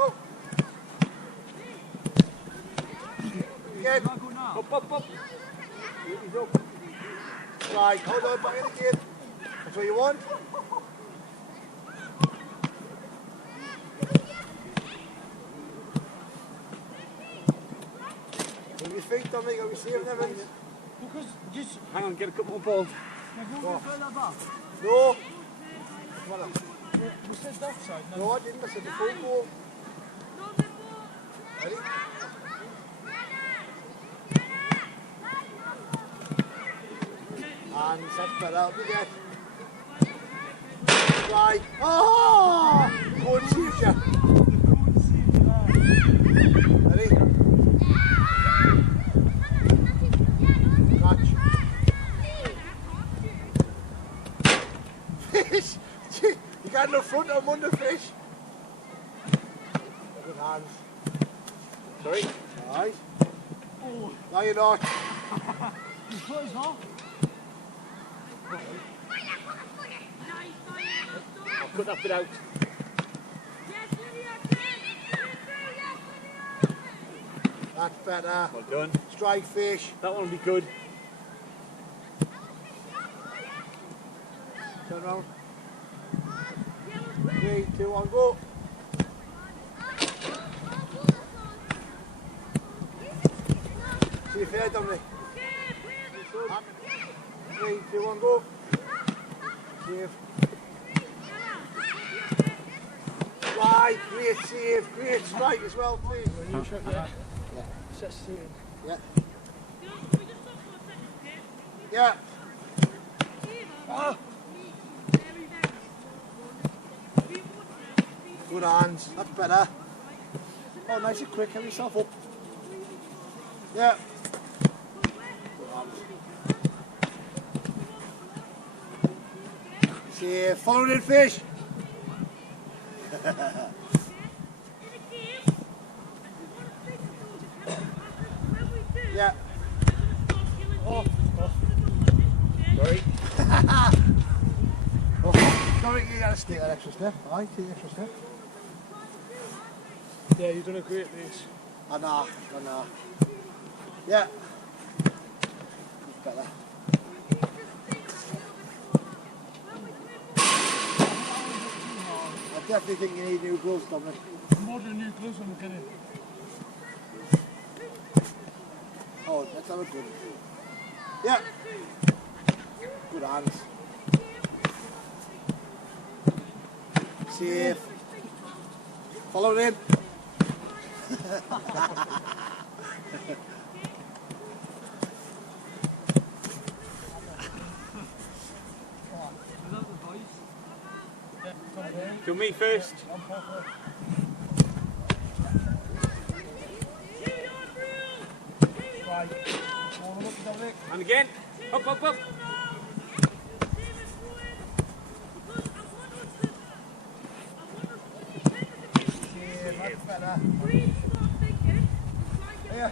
Go. Again. Up, up, up. He's up. Right, hold on, back in again. That's what you want. Move your feet, Dominic, are we saving them? Because just hang on, get a couple more balls. No. We said that side. No, I didn't. I said the full ball. Ready? And that's better. Up you get. Right. Oh! Go and see you. Ready? Catch. Fish! You got no front on one, the fish. Good hands. Sorry. Alright. Oh. No, you're not. His foot is off. I'll cut that bit out. That's better. Well done. Strike fish. That one will be good. Turn round. 3, 2, 1, go. See if you're Dominic. 3, 2, 1, go. Save. Right, great save, great strike as well, please. Yeah. Yeah. Yeah. Oh. Good hands, that's better. Oh, nice and quick, have yourself up. Yeah. See, follow it in, fish. Yeah. Oh. Sorry. Oh, sorry, you gotta take that extra step. Aye, take the extra step. Yeah, you've done a great race. I know. Yeah. Better. I definitely think you need new gloves, Dominic. More than new gloves I'm getting. Oh, let's have a good. Yeah. Good hands. Safe. Follow it in. To me first. Right. And again. Up, up, up. That's better. Yeah.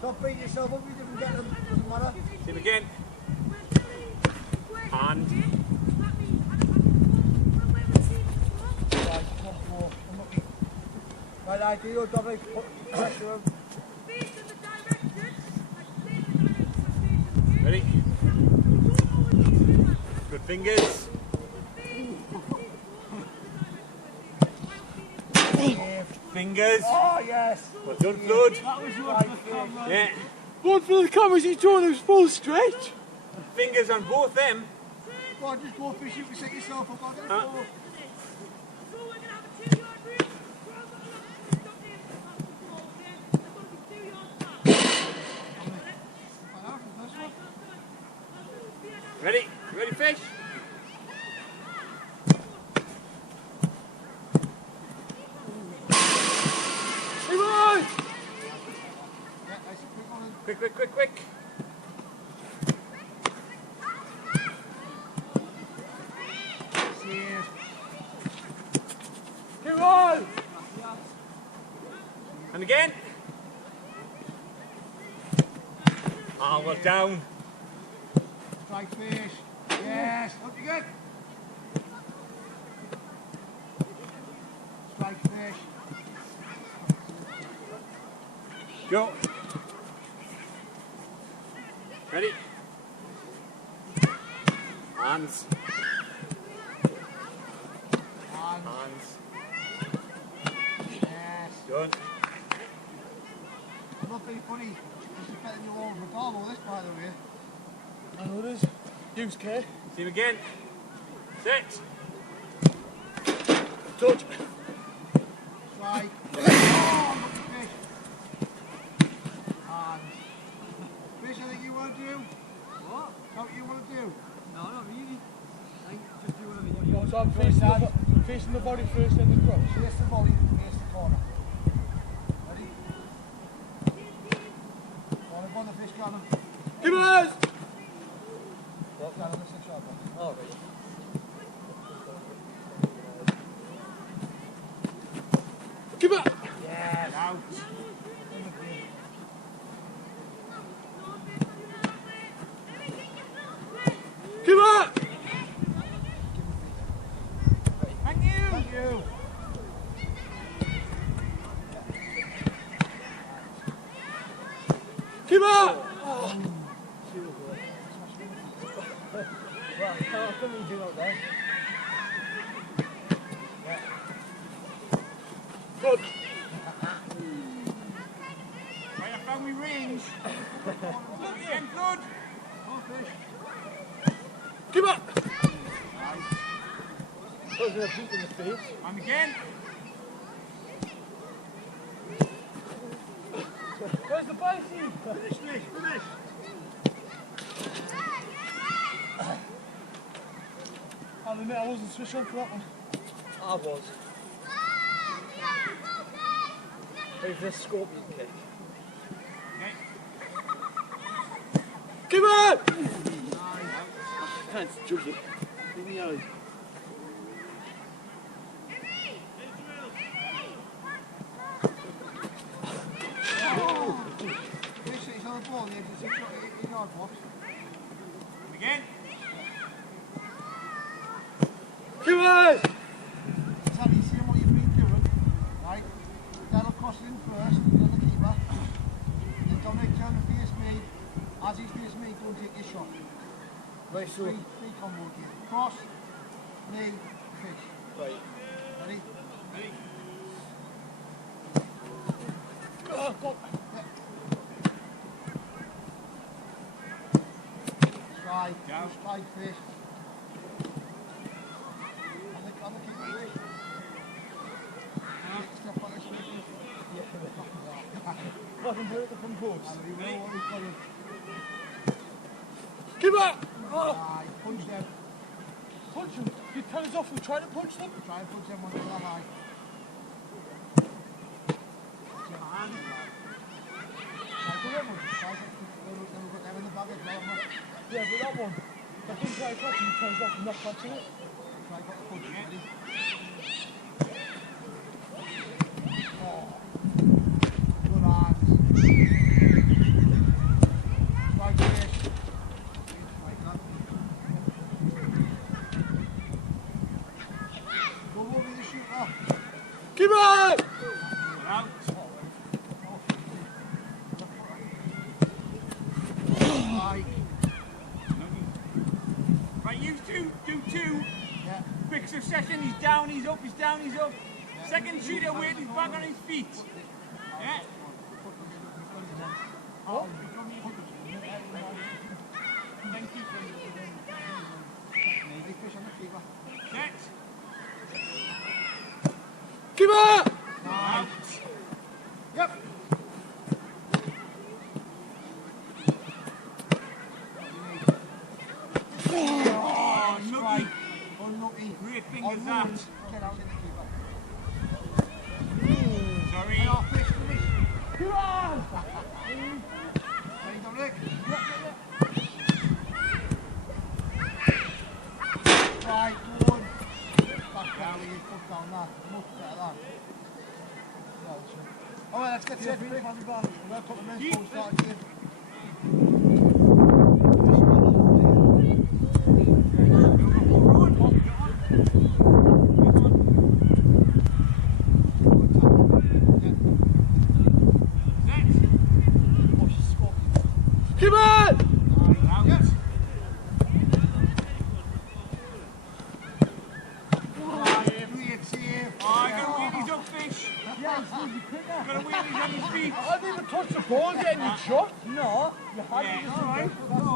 Don't beat yourself up, you didn't get them. Doesn't matter. See him again. And. Right, I do your Dominic. Put pressure him. Ready? Good fingers. Fingers. Oh, yes. Well done, Flood. That was your camera. Yeah. One for the cameras, he's doing his full stretch. Fingers on both them. Go on, just go fish, you can set yourself up. I'll get a go. Ready? You ready, fish? Come on! Quick, quick, quick, quick. Come on! And again. Ah, well down. Strike fish. Yes. Up you get. Strike fish. Go. Ready? Hands. Hands. Yes. Done. I'm not being funny. This is better than your own McDonald, this, by the way. I know it is. Use care. See him again. Sit. Touch. Strike. Oh, look at fish. And fish, I think you want to do. What? What you want to do? No, not really. I just do whatever you want. So I'm facing the body first, then the cross. Face the body, face the corner. Ready? Go on the fish, go on him. Give us! Go on the 6-yard box. Oh, right. Give up! Yes. Out. Give up! Thank you. Thank you. Give up! Well, I couldn't really do that there. Good. Right, I found my range. Look again, good. Go on, fish. Give up! That was a boot in the face. And again. Where's the bicycle? Finish, fish, finish. I'll admit I wasn't switched on for that one. I was. There's a scorpion kick. Okay. Give up! Can't judge it. In the eye. Fish, he's on the ball, the 6-yard box. And again. Give us! Sally, see what you've been doing, right? That'll cross it in first, then the keeper. Then Dominic turn and face me. As he's face me, go and take your shot. Right, so. Three combo here. Cross, knee, fish. Right. Ready? Ready? Oh, God. Strike, Down. strike fish. On the keeper, fish. Take a step on this way. Wasn't hurt from post. And we know what we've got to. Give up! Oh. Right, punch them. Punch him. You tell us off and try to punch them. Try and punch them onto the high. Hand. Try for them ones. Try for them. Then we've got them in the bag as well. haven't we? Yeah, but that one. I think try catching, he turns off and not catching it. Try got the punch. Ready? Good hands. Strike fish. Strike that. Go over the shooter. Give up! Out. Strike. Right, you two, do two. Yeah. Quick succession. He's down, he's up, he's down, he's up. Second shooter, wait, he's back on his feet. Yeah. Oh. Thank you. Big fish on the keeper. Set. Give up! Out. Yep. Oh, unlucky. Unlucky. Great fingers that. Get out in the keeper. Sorry. Hey, off fish, finish. Give up! Ready, Dominic? Right, one. Back down with your foot down that. Much better that. Alright, let's get set. We'll have a couple of minutes before we start again. Set. feet. I didn't even touch the ball getting you shot. No. You had Yeah, to all right. That's